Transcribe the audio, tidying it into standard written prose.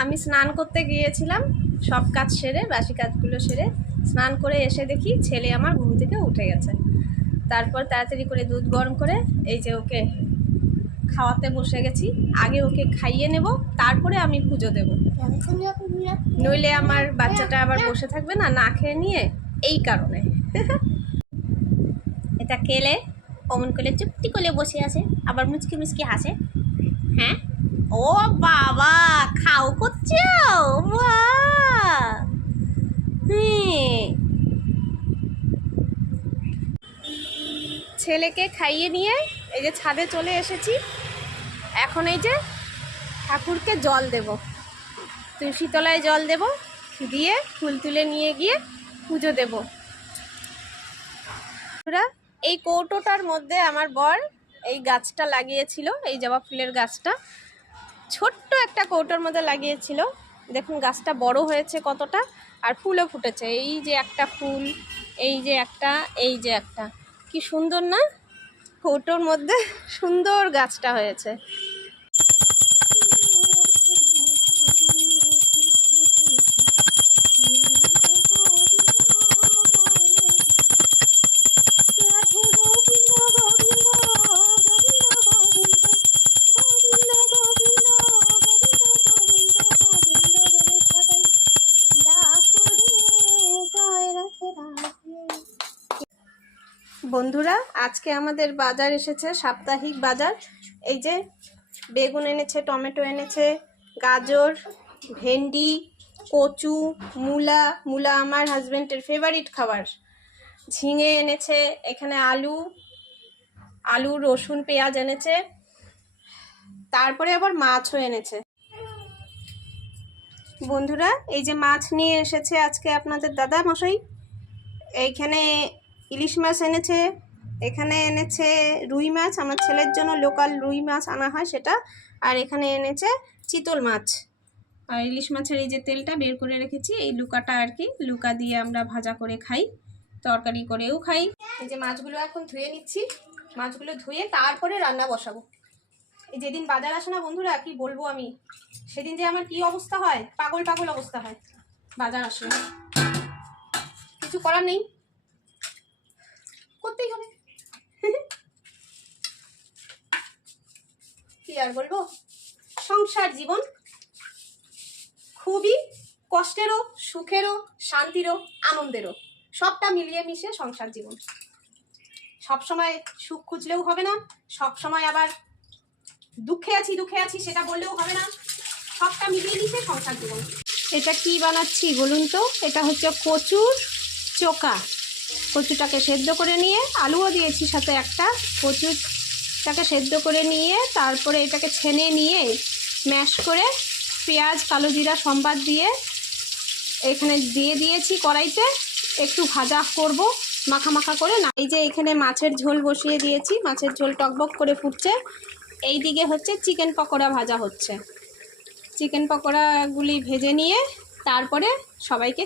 আমি স্নান করতে গিয়েছিলাম, সব কাজ সেরে, বাসি কাজগুলো সেরে স্নান করে এসে দেখি ছেলে আমার ঘুম থেকে উঠে গেছে। তারপর তাড়াতাড়ি করে দুধ গরম করে এই যে ওকে খাওয়াতে বসে গেছি। আগে ওকে খাইয়ে নেব, তারপরে আমি পুজো দেব, নইলে আমার বাচ্চাটা আবার বসে থাকবে না না খেয়ে নিয়ে। এই কারণে এটা কেলে অমন করে চুপটি করে বসে আছে, আবার মুচকি মুচকি হাসে। হ্যাঁ, ও বাবা, খাও করছো? বাহ, ছেলেকে খাইয়ে নিয়ে এই যে ছাদে চলে এসেছি। এখন এই যে ঠাকুরকে জল দেব, তুলসী তলায় জল দেব, দিয়ে ফুল তুলে নিয়ে গিয়ে পুজো দেব। এই কৌটোটার মধ্যে আমার বর এই গাছটা লাগিয়েছিল, এই জবা ফুলের গাছটা ছোট্ট একটা কৌটোর মধ্যে লাগিয়েছিল। দেখুন গাছটা বড় হয়েছে কতটা, আর ফুলও ফুটেছে। এই যে একটা ফুল, এই যে একটা, এই যে একটা, কি সুন্দর না? কৌটোর মধ্যে সুন্দর গাছটা হয়েছে। বন্ধুরা, আজকে আমাদের বাজার এসেছে, সাপ্তাহিক বাজার। এই যে বেগুন এনেছে, টমেটো এনেছে, গাজর, ভেন্ডি, কচু, মূলা, মূলা আমার হাজবেন্ডের ফেভারিট খাবার, ঝিঙে এনেছে, এখানে আলু রসুন পেঁয়াজ এনেছে, তারপরে আবার মাছও এনেছে। বন্ধুরা, এই যে মাছ নিয়ে এসেছে আজকে আপনাদের দাদা মশাই। এইখানে ইলিশ মাছ এনেছে, এখানে এনেছে রুই মাছ, আমার ছেলের জন্য লোকাল রুই মাছ আনা হয় সেটা, আর এখানে এনেছে চিতল মাছ। আর ইলিশ মাছের এই যে তেলটা বের করে রেখেছি, এই লুকাটা আর কি, লুকা দিয়ে আমরা ভাজা করে খাই, তরকারি করেও খাই। এই যে মাছগুলো এখন ধুয়ে নিচ্ছি, মাছগুলো ধুয়ে তারপরে রান্না বসাবো। এই যেদিন বাজার আসে না বন্ধুরা, কি বলবো আমি, সেদিন যে আমার কি অবস্থা হয়, পাগল পাগল অবস্থা হয়। বাজার আসলে কিছু করার নেই, করতেই হবে। কি আর বলবো, সংসার জীবন খুবই কষ্টেরও, সুখেরও, শান্তিরও, আনন্দেরও, সবটা মিলিয়ে মিশে সংসার জীবন। সবসময় সুখ খুঁজলেও হবে না, সবসময় আবার দুঃখে আছি সেটা বললেও হবে না, সবটা মিলিয়ে মিশে সংসার জীবন। এটা কি বানাচ্ছি বলুন তো? এটা হচ্ছে কচুর চোকা। কচুটাকে সেদ্ধ করে নিয়ে, আলুও দিয়েছি সাথে একটা, কচুটাকে সেদ্ধ করে নিয়ে তারপরে এটাকে ছেনে নিয়ে ম্যাশ করে পেঁয়াজ কালো জিরা সম্বাদ দিয়ে এখানে দিয়ে দিয়েছি কড়াইতে, একটু ভাজা করব মাখা মাখা করে না। এই যে এখানে মাছের ঝোল বসিয়ে দিয়েছি, মাছের ঝোল টকবক করে ফুটছে। এই দিকে হচ্ছে চিকেন পকোড়া ভাজা হচ্ছে, চিকেন পকোড়াগুলি ভেজে নিয়ে তারপরে সবাইকে